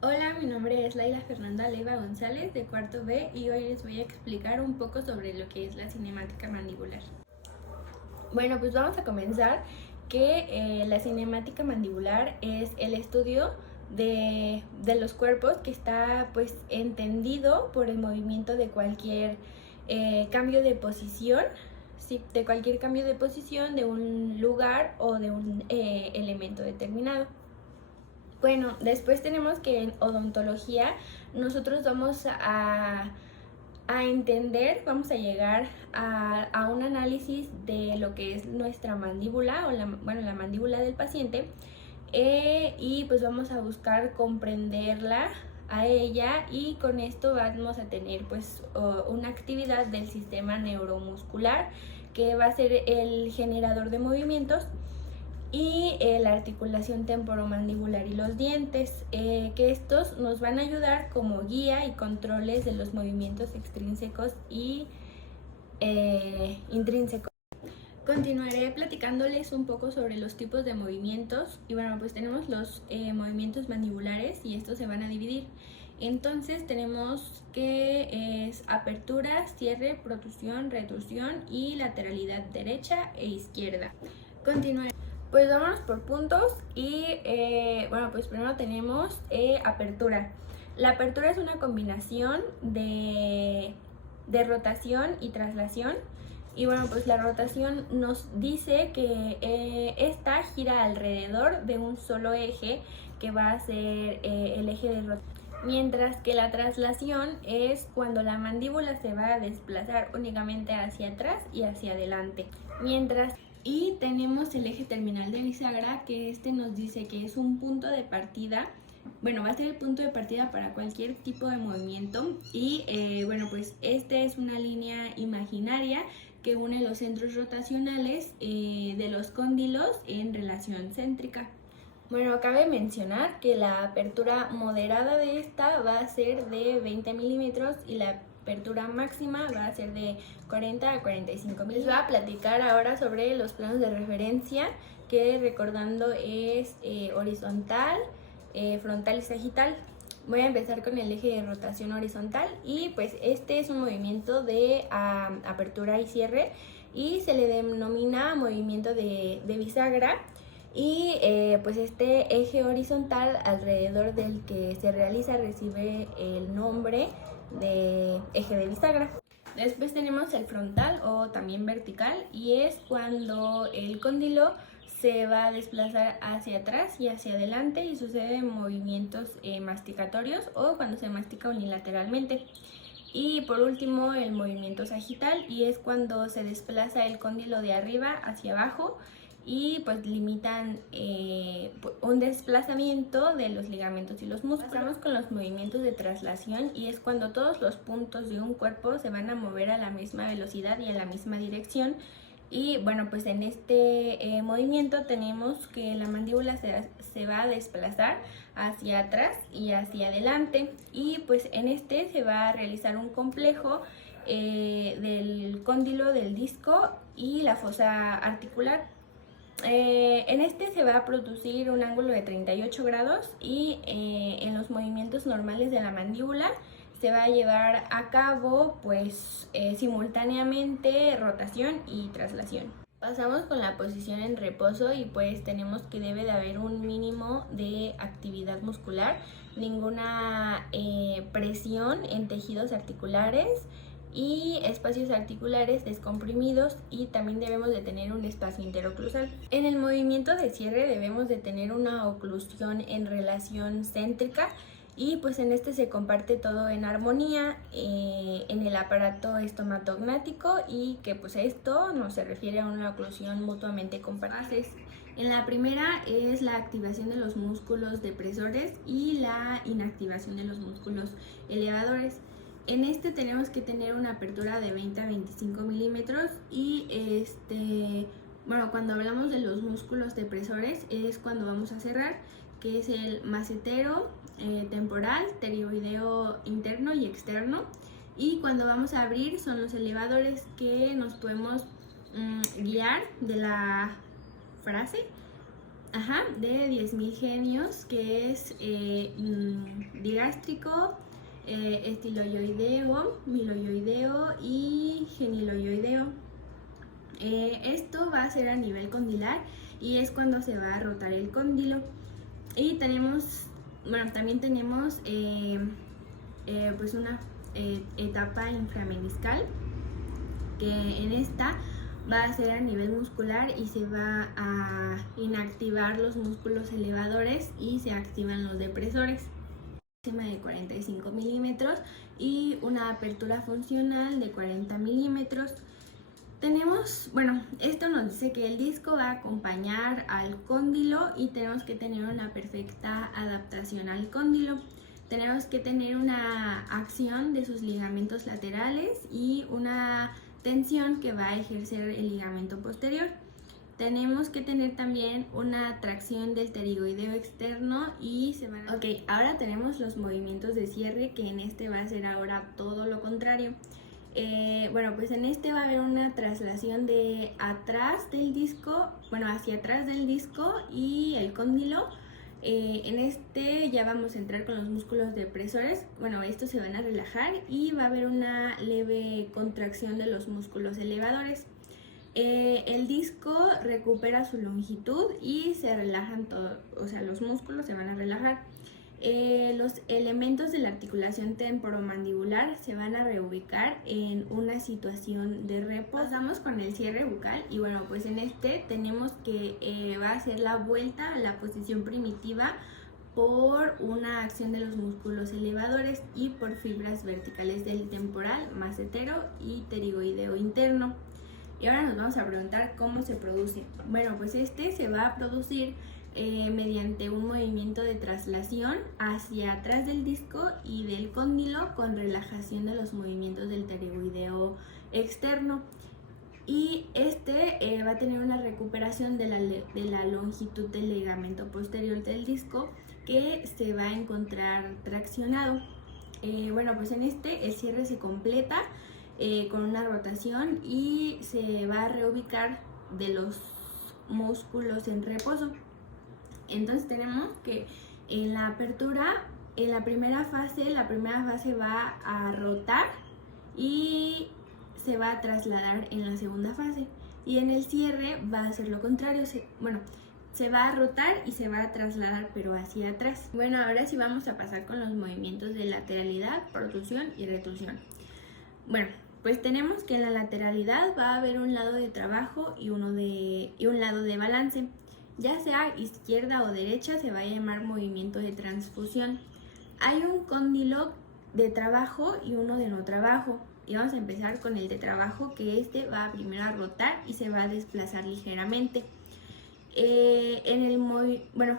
Hola, mi nombre es Laila Fernanda Leiva González de cuarto B y hoy les voy a explicar un poco sobre lo que es la cinemática mandibular. Bueno, pues vamos a comenzar que la cinemática mandibular es el estudio de los cuerpos que está pues entendido por el movimiento de cualquier cambio de posición, sí, de cualquier cambio de posición de un lugar o de un elemento determinado. Bueno, después tenemos que en odontología nosotros vamos a entender, vamos a llegar a un análisis de lo que es nuestra mandíbula o la mandíbula del paciente y pues vamos a buscar comprenderla a ella y con esto vamos a tener pues una actividad del sistema neuromuscular que va a ser el generador de movimientos y la articulación temporomandibular y los dientes, que estos nos van a ayudar como guía y controles de los movimientos extrínsecos y intrínsecos. Continuaré platicándoles un poco sobre los tipos de movimientos y bueno, pues tenemos los movimientos mandibulares y estos se van a dividir. Entonces tenemos que es apertura, cierre, protrusión, retrusión y lateralidad derecha e izquierda. Continuaré. Pues vámonos por puntos y bueno, pues primero tenemos apertura. La apertura es una combinación de rotación y traslación. Y bueno, pues la rotación nos dice que esta gira alrededor de un solo eje que va a ser el eje de rotación. Mientras que la traslación es cuando la mandíbula se va a desplazar únicamente hacia atrás y hacia adelante. Y tenemos el eje terminal de bisagra, que este nos dice que es un punto de partida. Bueno, va a ser el punto de partida para cualquier tipo de movimiento y bueno, pues este es una línea imaginaria que une los centros rotacionales de los cóndilos en relación céntrica. Bueno, cabe mencionar que la apertura moderada de esta va a ser de 20 milímetros y la apertura máxima va a ser de 40 a 45 milímetros. Les voy a platicar ahora sobre los planos de referencia, que recordando es horizontal, frontal y sagital. Voy a empezar con el eje de rotación horizontal y pues este es un movimiento de apertura y cierre y se le denomina movimiento de bisagra. Y pues este eje horizontal alrededor del que se realiza recibe el nombre de eje de bisagra. Después tenemos el frontal o también vertical y es cuando el cóndilo se va a desplazar hacia atrás y hacia adelante y suceden movimientos masticatorios o cuando se mastica unilateralmente. Y por último el movimiento sagital y es cuando se desplaza el cóndilo de arriba hacia abajo y pues limitan un desplazamiento de los ligamentos y los músculos. Pasamos con los movimientos de traslación y es cuando todos los puntos de un cuerpo se van a mover a la misma velocidad y en la misma dirección. Y bueno, pues en este movimiento tenemos que la mandíbula se va a desplazar hacia atrás y hacia adelante y pues en este se va a realizar un complejo del cóndilo del disco y la fosa articular. En este se va a producir un ángulo de 38 grados y en los movimientos normales de la mandíbula se va a llevar a cabo pues simultáneamente rotación y traslación. Pasamos con la posición en reposo y pues tenemos que debe de haber un mínimo de actividad muscular, ninguna presión en tejidos articulares y espacios articulares descomprimidos y también debemos de tener un espacio interoclusal. En el movimiento de cierre debemos de tener una oclusión en relación céntrica y pues en este se comparte todo en armonía en el aparato estomatognático y que pues esto no se refiere a una oclusión mutuamente compartida. En la primera es la activación de los músculos depresores y la inactivación de los músculos elevadores. En este tenemos que tener una apertura de 20 a 25 milímetros y bueno, cuando hablamos de los músculos depresores es cuando vamos a cerrar, que es el macetero temporal, pterioideo interno y externo. Y cuando vamos a abrir son los elevadores que nos podemos guiar de la frase de 10.000 genios, que es digástrico, estiloioideo, miloioideo y geniloioideo. Esto va a ser a nivel condilar y es cuando se va a rotar el cóndilo. Y también tenemos pues una etapa inframeniscal, que en esta va a ser a nivel muscular y se va a inactivar los músculos elevadores y se activan los depresores. De 45 milímetros y una apertura funcional de 40 milímetros. Tenemos, esto nos dice que el disco va a acompañar al cóndilo y tenemos que tener una perfecta adaptación al cóndilo. Tenemos que tener una acción de sus ligamentos laterales y una tensión que va a ejercer el ligamento posterior. Tenemos que tener también una tracción del pterigoideo externo y se van a... Ok, ahora tenemos los movimientos de cierre, que en este va a ser ahora todo lo contrario. Pues en este va a haber una traslación de atrás del disco, hacia atrás del disco y el cóndilo. En este ya vamos a entrar con los músculos depresores. Estos se van a relajar y va a haber una leve contracción de los músculos elevadores. El disco recupera su longitud y se relajan todos, los músculos se van a relajar. Los elementos de la articulación temporomandibular se van a reubicar en una situación de reposo. Pasamos con el cierre bucal y pues en este tenemos que va a ser la vuelta a la posición primitiva por una acción de los músculos elevadores y por fibras verticales del temporal, massetero y pterigoideo interno. Y ahora nos vamos a preguntar cómo se produce. Pues este se va a producir mediante un movimiento de traslación hacia atrás del disco y del cóndilo con relajación de los movimientos del pterigoideo externo. Y este va a tener una recuperación de la longitud del ligamento posterior del disco, que se va a encontrar traccionado. Pues en este el cierre se completa con una rotación y se va a reubicar de los músculos en reposo. Entonces tenemos que en la apertura, en la primera fase va a rotar y se va a trasladar en la segunda fase. Y en el cierre va a ser lo contrario, se va a rotar y se va a trasladar, pero hacia atrás. Ahora sí vamos a pasar con los movimientos de lateralidad, protrusión y retrusión. Pues tenemos que en la lateralidad va a haber un lado de trabajo y un lado de balance. Ya sea izquierda o derecha, se va a llamar movimiento de transfusión. Hay un cóndilo de trabajo y uno de no trabajo. Y vamos a empezar con el de trabajo, que este va primero a rotar y se va a desplazar ligeramente.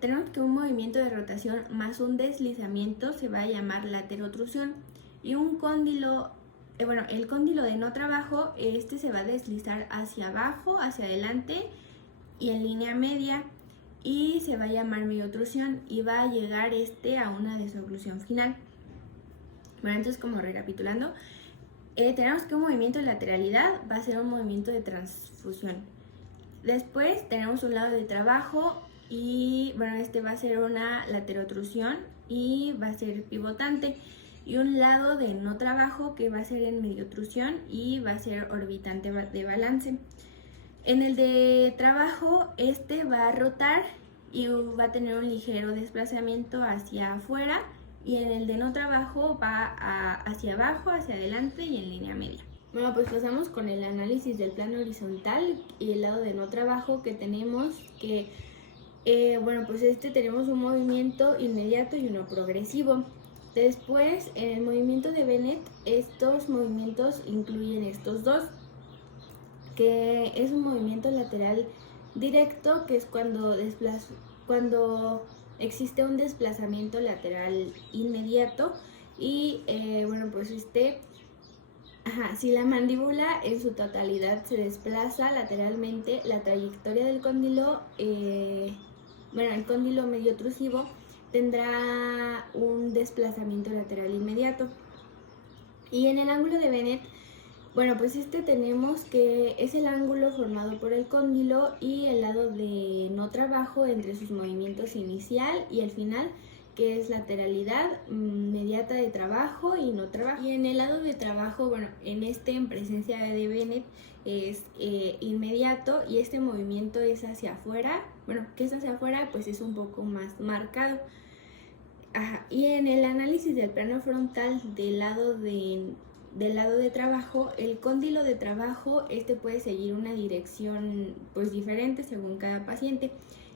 Tenemos que un movimiento de rotación más un deslizamiento se va a llamar laterotrusión. Y un cóndilo, el cóndilo de no trabajo, este se va a deslizar hacia abajo, hacia adelante y en línea media, y se va a llamar mediotrusión y va a llegar a una desoclusión final. Entonces, como recapitulando, tenemos que un movimiento de lateralidad va a ser un movimiento de transfusión. Después tenemos un lado de trabajo y este va a ser una laterotrusión y va a ser pivotante, y un lado de no trabajo que va a ser en mediotrusión y va a ser orbitante de balance. En el de trabajo, este va a rotar y va a tener un ligero desplazamiento hacia afuera, y en el de no trabajo va hacia abajo, hacia adelante y en línea media. Pues pasamos con el análisis del plano horizontal y el lado de no trabajo, que tenemos que, tenemos un movimiento inmediato y uno progresivo. Después, en el movimiento de Bennett, estos movimientos incluyen estos dos, que es un movimiento lateral directo, que es cuando existe un desplazamiento lateral inmediato, y si la mandíbula en su totalidad se desplaza lateralmente, la trayectoria del cóndilo, el cóndilo mediotrusivo tendrá un desplazamiento lateral inmediato. Y en el ángulo de Bennett, Bueno, pues tenemos que es el ángulo formado por el cóndilo y el lado de no trabajo entre sus movimientos inicial y el final, que es lateralidad, inmediata de trabajo y no trabajo. Y en el lado de trabajo, bueno, en presencia de Bennett es inmediato y este movimiento es hacia afuera. Bueno, que es hacia afuera, pues es un poco más marcado. Ajá. Y en el análisis del plano frontal del lado de trabajo, el cóndilo de trabajo puede seguir una dirección pues diferente según cada paciente.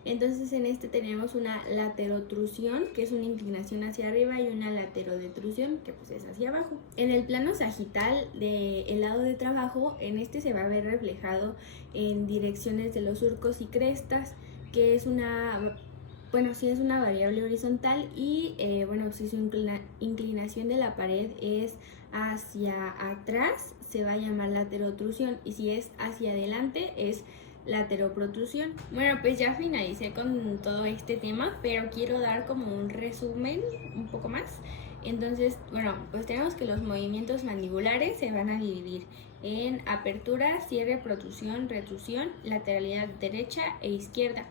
Entonces en tenemos una laterotrusión, que es una inclinación hacia arriba, y una laterodetrusión, que pues es hacia abajo. En el plano sagital del lado de trabajo, se va a ver reflejado en direcciones de los surcos y crestas, que es sí es una variable horizontal y si su inclinación de la pared es hacia atrás, se va a llamar laterotrusión, y si es hacia adelante es lateroprotrusión. Bueno, pues ya finalicé con todo este tema, pero quiero dar como un resumen un poco más. Entonces, bueno, pues tenemos que los movimientos mandibulares se van a dividir en apertura, cierre, protrusión, retrusión, lateralidad derecha e izquierda.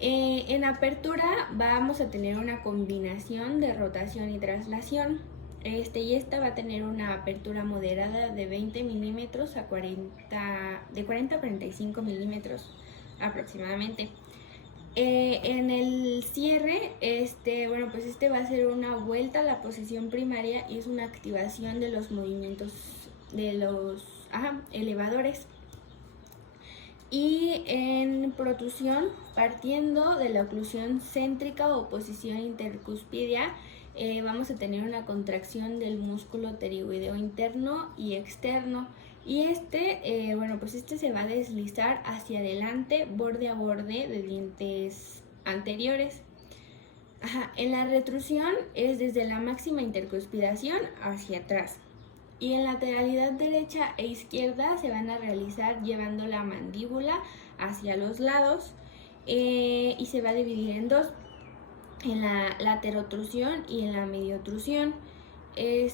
En apertura vamos a tener una combinación de rotación y traslación. Y esta va a tener una apertura moderada de 20 milímetros de 40 a 45 milímetros aproximadamente. En el cierre, va a ser una vuelta a la posición primaria y es una activación de los movimientos de los elevadores. Y en protrusión, partiendo de la oclusión céntrica o posición intercuspidia, vamos a tener una contracción del músculo pterigoideo interno y externo, y se va a deslizar hacia adelante, borde a borde de dientes anteriores. En la retrusión es desde la máxima intercuspidación hacia atrás. Y en lateralidad derecha e izquierda se van a realizar llevando la mandíbula hacia los lados, y se va a dividir en dos, en la laterotrusión y en la mediotrusión. En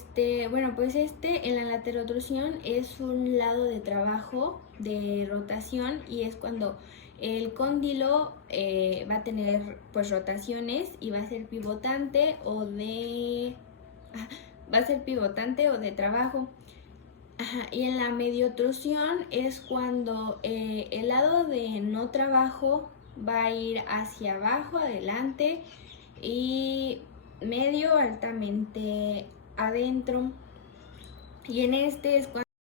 la laterotrusión es un lado de trabajo de rotación, y es cuando el cóndilo va a tener pues rotaciones y va a ser pivotante o de trabajo. Y en la mediotrusión es cuando el lado de no trabajo va a ir hacia abajo, adelante, y medio altamente adentro. Y en es cuando